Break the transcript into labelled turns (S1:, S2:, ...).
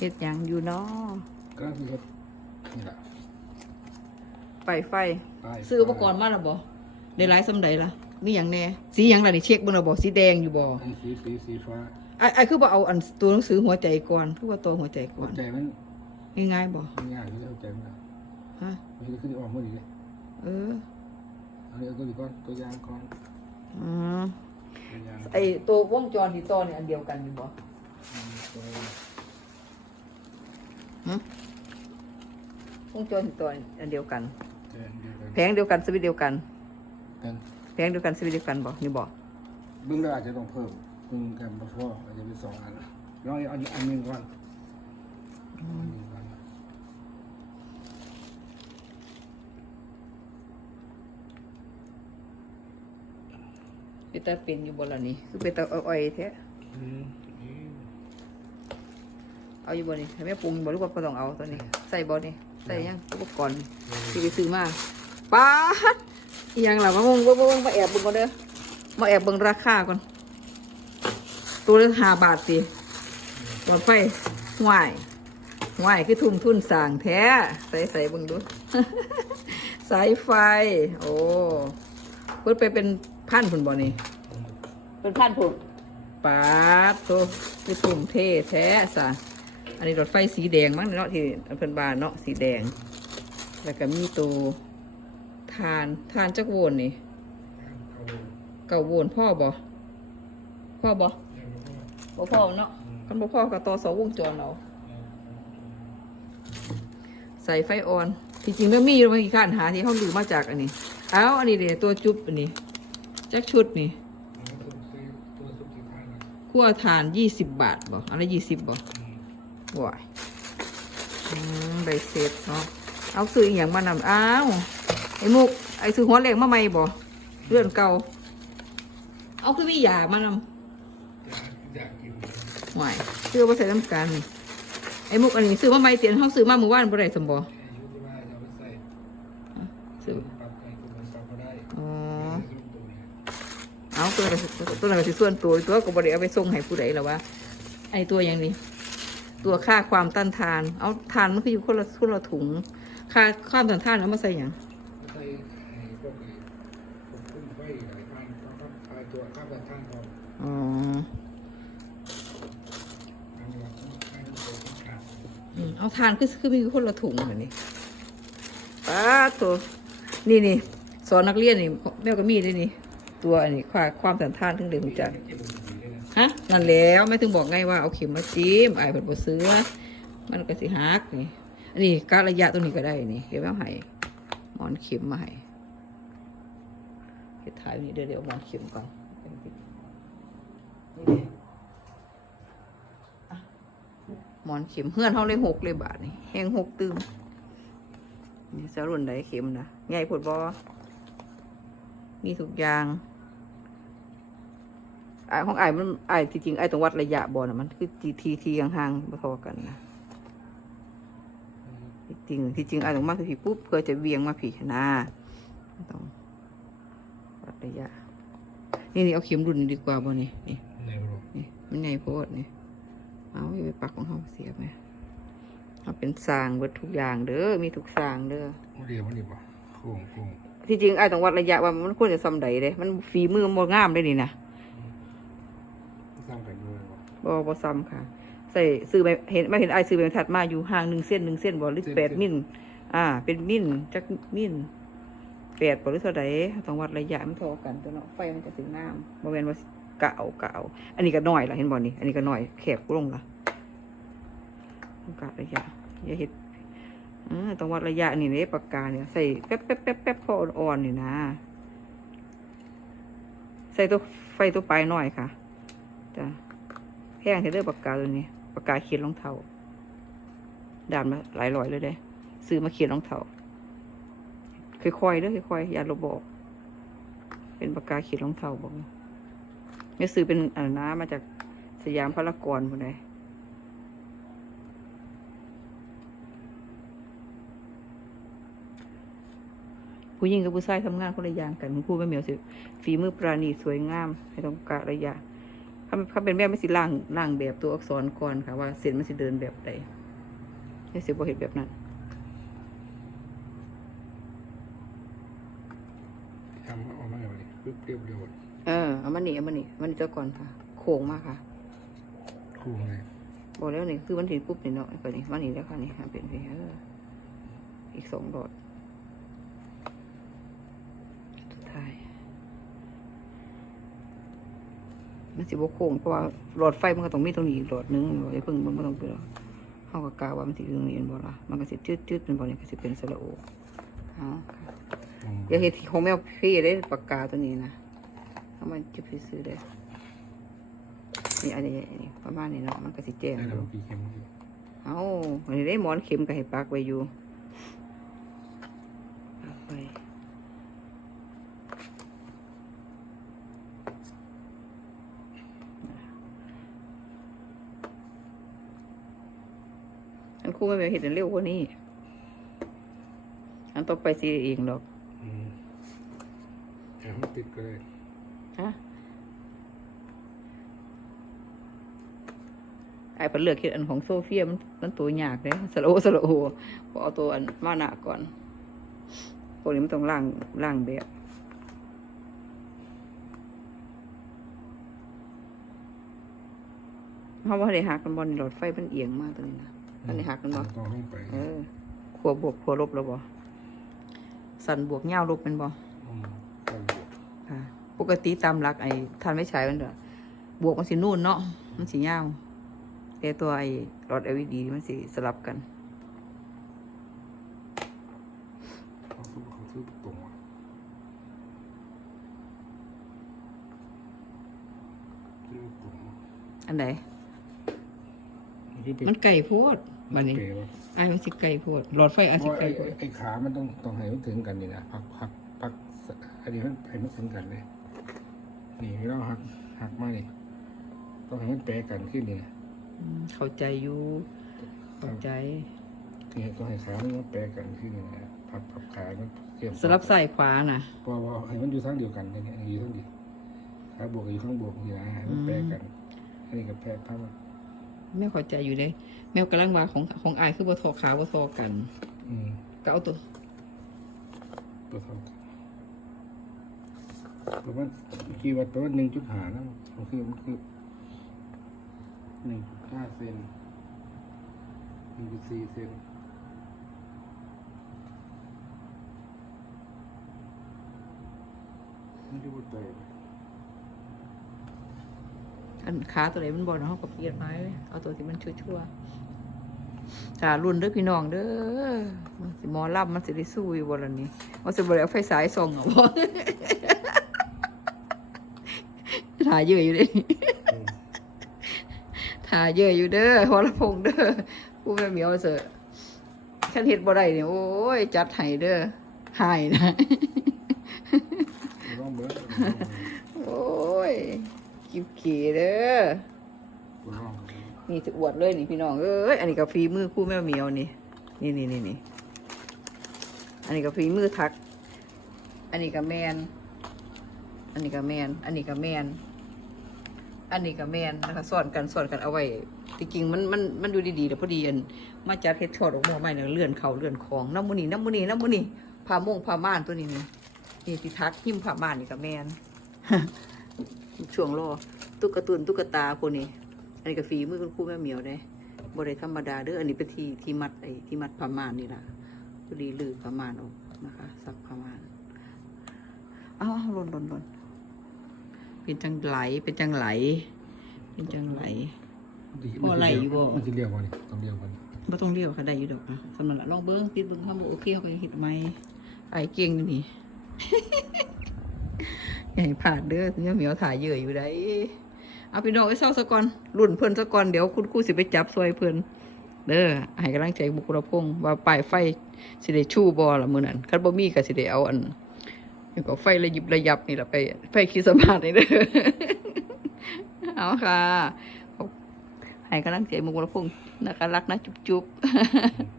S1: เฮ็ดหยังอยู่เนาะ
S2: ก็คือเฮ็ดนี่แหละ
S1: ไฟไฟ
S2: ป้าย
S1: ซื้ออุปกรณ์มาแล้วบ่ได้หลายสำใดล่ะมีหยังแหน่สีหยังล่ะนี่เช็คเบิ่งแล้วบ่สีแดงอยู่บ่
S2: อันสีสีสีฟ้า
S1: ไอ้ไอ้คือบ่เอาอันตัวหนังสือหัวใจก่อนคือว่าตัวหัวใจก่
S2: หั
S1: อ
S2: วนใจมัน
S1: ง่ายๆบ่
S2: มันยากที่จะเข้าใจมัน
S1: ฮะ
S2: มันจะขึ้นออกมือดีเลย
S1: เออ
S2: อันนี้เอาตัวนี้ก่อนตัวอยางก่อน
S1: อืม
S2: ตัวอยาง
S1: ไอ้ตัววงจรที่ต่อนี่อันเดียวกันอยู่บ่
S2: ตัว
S1: ฮะ วงจรที่ต่อนี่อันเดียวกัน
S2: แกนเดียวกัน
S1: แผงเดียวกันสวิตช์เดียวกัน
S2: กัน
S1: แผงเดียวกันสวิตช์เดียวกันบ่นี่บ่
S2: เบื้องแรกอาจจะต้องเพิ่มเพิ่มแกมมาพออาจจะเป็นสองอันลองเอาอันหนึงก่อนเอาอันหนึงก่อน
S1: เป็นตาเป็นอยู่บ่ล่ะนี่คือเป็นตาอ้อยๆแท้
S2: อืมอืม
S1: เอาอยู่บ่นี่ให้แม่ปรุงบ่หรือว่าบ่ต้องเอาตัวนี้ ใส่บ่นี่ใส่ยังอุปกรณ์ที่ไปซื้อมาป๊าดอีหยังล่ะมางงบ่บ่บ่มาแอบเบิ่งก่อนเด้อมาแอบเบิ่งราคาก่อน ตัวละ5บาทสิหลอดไฟห่วยห่วยคือทุ่มทุนสร้างแท้ ใส่ใส่เบิ่งดู สายไฟ โอ้เพิ่นไปเป็นพันพุ่นบ่นี่เป็นพันพุ่นปาดโตคือทุ่มเทแท้สะ อันนี้รถไฟสีแดงมั้งเนาะที่เพิ่นบ้านเนาะสีแดง แล้วก็มีตัวทานทานจักโวนนี่
S2: เอา
S1: เก่าโวนพ่อบ่พ่อบ่บ่พ่อเนาะคันบ่พ่อก็ต่อเสาวงจรเอาใส่ไฟอ่อนที่จริงแล้วมีอยู่บางอีกขั้นหาที่เขาลืมมาจากอันนี้เอาอันนี้เดี๋ยวตัวจุ๊บอันนี้จักชุดนี่
S2: ตัวซื้อตัวสุดที่ท้ายนะ
S1: ขั้วทานยี่สิบบาทบ่อันละยี่สิบบ่
S2: อืม
S1: ว้ยใบเสร็จเนาะเอาซื้ออหย่างมานำอ้าวไอ้มุกไอ้ซื้อหัวเหล็กมาใหม่บ่เรื่องเก่า เอาคือมียามาน
S2: อยากอยากกินำ
S1: ห่วยซื้อมาใส่น้ำกันนี่ไอ้มุกอันนี้ซื้อมาใหม่เตียนเขาซื้อมาเมื่อวานบ่ได้สมบ่
S2: เอาไปใส่
S1: ซื้อ
S2: ปรับให้ตัวมันปรับก็ได้
S1: อ๋อ
S2: ตัวนี้
S1: เอาตัวนั้นก็ตัวนั้นก็สิส่วนตัวตัวก็บ่ได้เอาไปส่งให้ผู้ใดแล้ววะไอ้ตัวอย่างนี้ ตัวค่าความต้านทาน เอาทานมันคืออยู่คนละคนละถุง ค่าความต้านทานเอามาใส่หยัง
S2: ใส่ให้พวกไอ้พวกคุ้มไฟหลายพันก็ครับพายตัวข้ามแบบท่านพอ
S1: อ๋อ
S2: อันนี้ว่าให้มันตัวมันขาด
S1: อืมเอาทานคือคือมีคนละถุงแบบนี้ป้าดตัวนี่นี่สอนนักเรียนนี่แม่ก็มีด้วยนี่ ตัวอันนี้ความความต้านทานถึงเดือดจัก
S2: เก็บลงดีเลย นั่
S1: นแล้วแม่ถึงบอกไงว่าเอาเข็มมาจิ้มไอ้ายเปิดบ่ซื้อมันก็สิหักนี่อันนี้กะระยะตัวนี้ก็ได้นี่เดี๋ยวแม่เอาให้หมอนเข็มมาให้เดี๋ยวถ่ายนี่เดี๋ยวเดี๋ยวหมอนเข็มก่อนหมอนเข็มเฮือนเท่าเลยหกเลยบาทนี่แห้งหกตืมนี่สรุนใดเข็มนะใหญ่ผดบอมีทุกอย่าง ไอายของไอายมันไอายที่จริงไอายต้องวัดระยะบอนะมันคือทีทีทีห่างๆบ่เท่ากันนะที่จริงที่จริงไอ้ต้องมาคือผีปุ๊บเพื่อจะเวียงมาผีนะไม่ต้องวัดระยะ นี่นี่เอาเข็มรุ่นนี้ดีกว่าบ่นี่นี่
S2: ในโลก
S1: นี่มันใหญ่โพดนี่เอาอย่าไปปักของเขาเสียไปเอาเป็นสร้างเบิดทุกอย่างเด้อมีทุกสร้างเด้อ
S2: เดียวมันดีป่ะโค้งโค้ง
S1: ที่จริงไอ้ต้องวัดระยะว่ามันควรจะซำใดเด้มันฝีมือมันบ่งามได้นี่นะ
S2: สร้างกันด้วยป่ะ
S1: บ่บ่ซ้ำค่ะ ใส่ซื้อไปเห็นไม่เห็นไอ้ซื้อไปถัดมาอยู่ห่างหนึ่งเส้นหนึ่งเส้นบ่หรือแปดมิลอ่า เป็นมิลจักมิลแปดบ่หรือเท่าใดต้องวัดระยะมันเท่ากันตัวเนาะไฟมันจะถึงน้ำบ่แม่นว่ากะเอากะเอาอันนี้ก็น้อยละเห็นบ่นี่อันนี้ก็น้อยแคบลงละต้องกะระยะอย่าเฮ็ดเออต้องวัดระยะนี่เด้ปากกาเนี่ยใส่แป๊บแป๊บแป๊บแป๊บพออ่อนๆนี่นะ ใส่ตัวไฟตัวปลายหน่อยค่ะ จ้ะแพงเทเดอร์ปากกาตัวนี้ปากกาเขียนรองเท้าด่านมาหลายร้อยเลยเด้ซื้อมาเขียนรองเท้าค่อยๆเด้อค่อยๆอย่าลบบอก เป็นปากกาเขียนรองเท้าบอกไม่ซื้อเป็นอันน้ามาจากสยามพารากอนคนใดผู้หญิงกับผู้ชายทำงานคนละอย่างกันคุณครูไม่เหมียวสิฝีมือปราณีสวยงามให้ต้องกะระยะ ถ้าถ้าเป็นแบบไม่สิล่างล่างแบบตัวอักษรก่อนค่ะว่าเส้นมันสิเดินแบบใดไม่สิบ่เห็นแบบนั้น
S2: ทำออกมาเลยปึ๊บเรียบเรียว
S1: เออเอามานี่เอามานี่เอามานี่เจ้าก่อนค่ะ โค้งมากค่ะ
S2: คู่ไง
S1: บอกแล้วนี่คือวันที่ปุ๊บนี่เนาะไปนี่วันนี้แล้วค่ะนี่ค่ะเป็นไปเอออีกสองดอดสุดท้าย มันสิบโค้งเพราะว่าหลอดไฟมันก็ต้องมีตรงนี้อีกหลอดหนึงหลอดไอ้เพิ่งมันก็ต้องเป็นหรอกเข้ากับกาวว่ามันสิอยู่ตรงนี้เป็นบ่ล่ะมันก็สิจืดจืดๆเป็นบ่เนี่ยก็สิเป็นสระโอเอาค่ะอย่าเฮ็ดที่ของแมวพี่ได้ปากกาตัวนี้นะเอามันจะไปซื้อได้นี่อันนี้นี่ประมาณนี้เนาะมันก็สิแจ้ง
S2: ได้
S1: อ
S2: แล้ว
S1: ยู่
S2: กี่เข็มอยู่
S1: เอาวันนี้ได้หมอนเข็มกับให้ปักไว้อยู่ปักไว้อัน ครู่ไม่ไปเห็นเร็วกว่านี้ อันต่อไปสิเองดอก
S2: อืมแถมติดก็ได้
S1: ฮะไอ้ปันเลือกคิดอันของโซเฟียมันมันตัวยากเลยสโลว์สโลว์พอเอาตัวอันมาหนาก่อนพวกนี้มันต้องล่างล่างแบบเพราะว่าได้หักกันบอลหลอดไฟมันเอียงมากตัวนี้นะ มันได้หักกันบอ
S2: ต้องห้องไป
S1: เออขัวบวกขัวลบแล้วบอสันบวกเงาลบเป็นบอ
S2: อืมก็อยู่
S1: ค่ะ ปกติตามหลักไอ้ทันไม่ใช้มันเด้อบวกมันสินู่นเนาะมันสิยาวแต่ตัวไอ้หลอด LED มันสิสลับกัน
S2: เขาซื้อเขาซื้อตรงอะซื้อตรง
S1: อันไหน
S2: ที่เป็น
S1: มันไก่โพดบัดนี้
S2: เปรย์วะ
S1: ไอ้ายมันสิไก่โพดหลอดไฟอัน
S2: เพ
S1: สิ
S2: ราะ
S1: ไก่
S2: ไอ้
S1: โพด
S2: ไอ้ขา มันต้องต้องให้มันถึงกันนี่นะพักพักพักอันนี้มันให้มันถึงกันเลยนี่เราหักหักมานี่ต้องให้มันแปรกันขึ้นนี่นะ
S1: อืมเข้าใจอยู่เข้าใจ
S2: ที่ต้องให้ขามันแปรกันขึ้นนี่นะพับพับขามันเทียม
S1: สลับซ้ายขวาน่ะ
S2: เพราะว่าให้มันอยู่ทั้งเดียวกันเนี่ยอยู่ทั้งเดียวขาบวกกับอยู่ข้างบวกนี่นะให้มันแปรกันอันนี้กับแปรพับมัน
S1: แม่เข้าใจอยู่เลยแมวกำลังว่าของของอายคือบ่ทอขาบ่ทอกัน
S2: อืม
S1: ก็เอาตัว
S2: ตัวเท่ากันประมาณกี่วัตต์ประมาณหนึ่งจุดห้านะมันคือมันคือหนึ่งจุดห้าเซนหนึ่งจุดสี่เซนไม่ได้วัดใจ
S1: อันขาตัวไหนมันบ่เนาะเฮาก็เปลี่ยนไม้เลยเอาตัวที่มันชั่วๆจ้ารุ่นเด้อพี่น้องเด้อมันสิหมอลำมันสิได้สู้อยู่บ่ล่ะนี่ว่าสิบ่ได้เอาไฟสายส่องเอาบ่ถ่ายเยอะอยู่เด้
S2: อืม
S1: ถ่ายเยอะอยู่เด้อวรพงษ์เด้อผู้แม่เหมียวเสอะฉันเฮ็ดบ่ได้นี่โอ้ยจัดให้เด้อหายนะ
S2: ลองเบิร์ด
S1: โอ้ย กิ๊บขี่เด้อ
S2: อง
S1: นี่สิอวดเลยนี่พี่น้องเอ้ยอันนี้ก็ฝีมือคู่แม่เหมียวนี่นี่นี่นี่นี่อันนี้ก็ฝีมือทัก อันนี้ก็แมน อันนี้ก็แมน อันนี้ก็แมน อันนี้ก็แมนนะคะสอนกันสอนกันเอาไว้ที่จริงมันมันมันดูดีๆแต่พอดีอันมาจัดเฮ็ดช็อตออกมาใหม่เนี่ยเลื่อนเขาเลื่อนของน้ำมูนี่น้ำมูนี่น้ำมูนี่ผ้าม่งผ้าม่านตัวนี้นี่นี่ที่ทักหิ้มผ้าม่านนี่ก็แมน ช่วงรอตุ๊กตุนตุ๊กตาพวกนี้อันนี้ก็ฝีมือคุณครูแม่เหมียวเด้บ่ได้ธรรมดาเด้ออันนี้เป็นที่ที่มัดไอ้ที่มัดผ้าม่านนี่ล่ะพอดีลือผ้าม่านออกนะคะซักผ้าม่านเอาเอาหล่นหล่นหล่นเป็นจังไหลเป็นจังไหล เป็นจังไหล บ่ไหลอยู่บ่
S2: มันจะเรียกว่านี่ต้องเรียกว่านี่
S1: บ่ต้องเรียกว่าค่ะได้อยู่ดอกนะสำหรับละลองเบิ้งติดเบิ้งคำบ่โอเคเขาก็ยังเฮ็ดไหมไอ้เก่งอยู่นี่ อย่าให้พลาดเด้อถึงเหมียวถ่ายเยอะอยู่ได้เอาพี่น้องไอ้เศร้าสะก่อนรุ่นเพิ่นสะก่อนเดี๋ยวคุณครูสิไปจับซอยเพิ่นเด้อให้กำลังใจบุคลพงษ์ว่าป้ายไฟสิได้ชูบ่ล่ะมือนั้นคันบ่มีก็สิได้เอาอันแล้วก็ไฟระยิบระยับนี่ละไปไฟคริสมาสนี่เด้อเอาค่ะให้กำลังใจมุกวรพงษ์นะคะรักนะจุ๊บๆ